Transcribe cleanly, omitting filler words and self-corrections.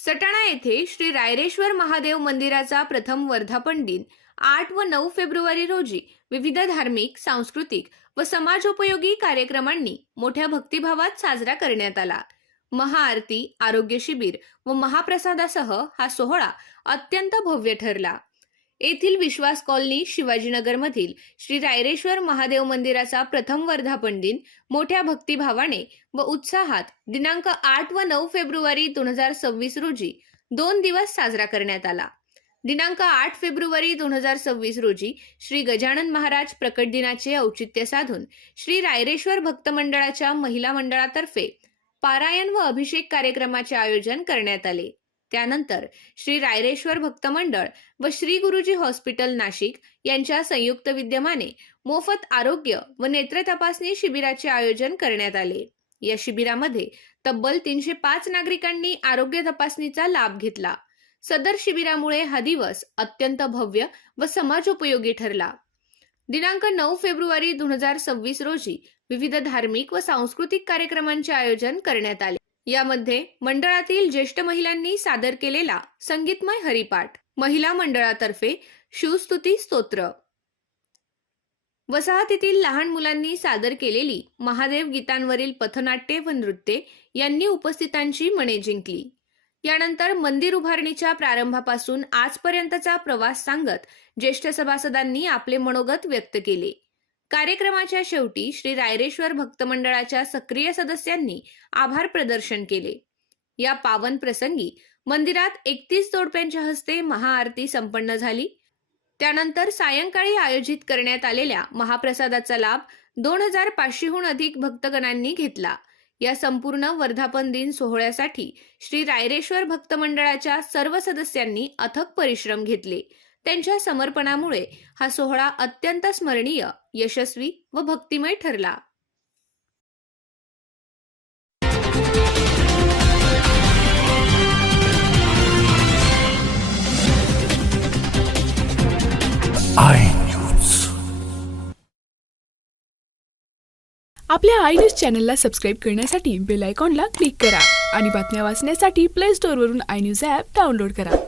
सटाणा येथे श्री रायरेश्वर महादेव मंदिराचा प्रथम वर्धापन दिन 8 व 9 फेब्रुवारी रोजी विविध धार्मिक, सांस्कृतिक व समाजोपयोगी कार्यक्रमांनी मोठ्या भक्तिभावात साजरा करण्यात आला। महाआरती, आरोग्य शिबिर व महाप्रसादासह हा सोहळा अत्यंत भव्य ठरला। येथील विश्वास कॉलनी शिवाजीनगरमधील श्री रायरेश्वर महादेव मंदिराचा प्रथम वर्धापन दिन मोठ्या भक्तिभावाने व उत्साहात दिनांक 8 व 9 फेब्रुवारी 2026 रोजी 2 दिवस साजरा करण्यात आला। दिनांक 8 फेब्रुवारी 2026 रोजी श्री गजानन महाराज प्रकट दिनाचे औचित्य साधून श्री रायरेश्वर भक्त मंडळाच्या महिला मंडळातर्फे पारायण व अभिषेक कार्यक्रमाचे आयोजन करण्यात आले। त्यानंतर श्री रायरेश्वर भक्त मंडळ व श्री गुरुजी हॉस्पिटल नाशिक यांच्या संयुक्त विद्यमाने मोफत आरोग्य व नेत्र तपासणी शिबिराचे आयोजन करण्यात आले। या शिबिरामध्ये तब्बल 305 नागरिकांनी आरोग्य तपासणीचा लाभ घेतला। सदर शिबिरामुळे हा दिवस अत्यंत भव्य व समाजोपयोगी ठरला। दिनांक 9 फेब्रुवारी 2026 रोजी विविध धार्मिक व सांस्कृतिक कार्यक्रमांचे आयोजन करण्यात आले। यामध्ये मंडळातील ज्येष्ठ महिलांनी सादर केलेला संगीतमय हरिपाठ, महिला मंडळातर्फे शिवस्तुती स्तोत्र, वसाहतीतील लहान मुलांनी सादर केलेली महादेव गीतांवरील पथनाट्ये व नृत्ये यांनी उपस्थितांची मने जिंकली। यानंतर मंदिर उभारणीच्या प्रारंभापासून आजपर्यंतचा प्रवास सांगत ज्येष्ठ सभासदांनी आपले मनोगत व्यक्त केले। कार्यक्रमाच्या शेवटी श्री रायरेश्वर भक्त मंडळाच्या सक्रिय सदस्यांनी आभार प्रदर्शन केले। या पावन प्रसंगी मंदिरात 31 जोडप्यांच्या हस्ते महाआरती संपन्न झाली। त्यानंतर सायंकाळी आयोजित करण्यात आलेल्या महाप्रसादाचा लाभ 2500हून अधिक भक्तगणांनी घेतला। या संपूर्ण वर्धापन दिन सोहळ्यासाठी श्री रायरेश्वर भक्त मंडळाच्या सर्व सदस्यांनी अथक परिश्रम घेतले। त्यांच्या समर्पणामुळे हा सोहळा अत्यंत स्मरणीय, यशस्वी व भक्तिमय ठरला। आपल्या आय न्यूज चॅनलला सबस्क्राईब करण्यासाठी बेल आयकॉनला क्लिक करा आणि बातम्या वाचण्यासाठी प्ले स्टोअरवरून आय न्यूज ॲप डाउनलोड करा।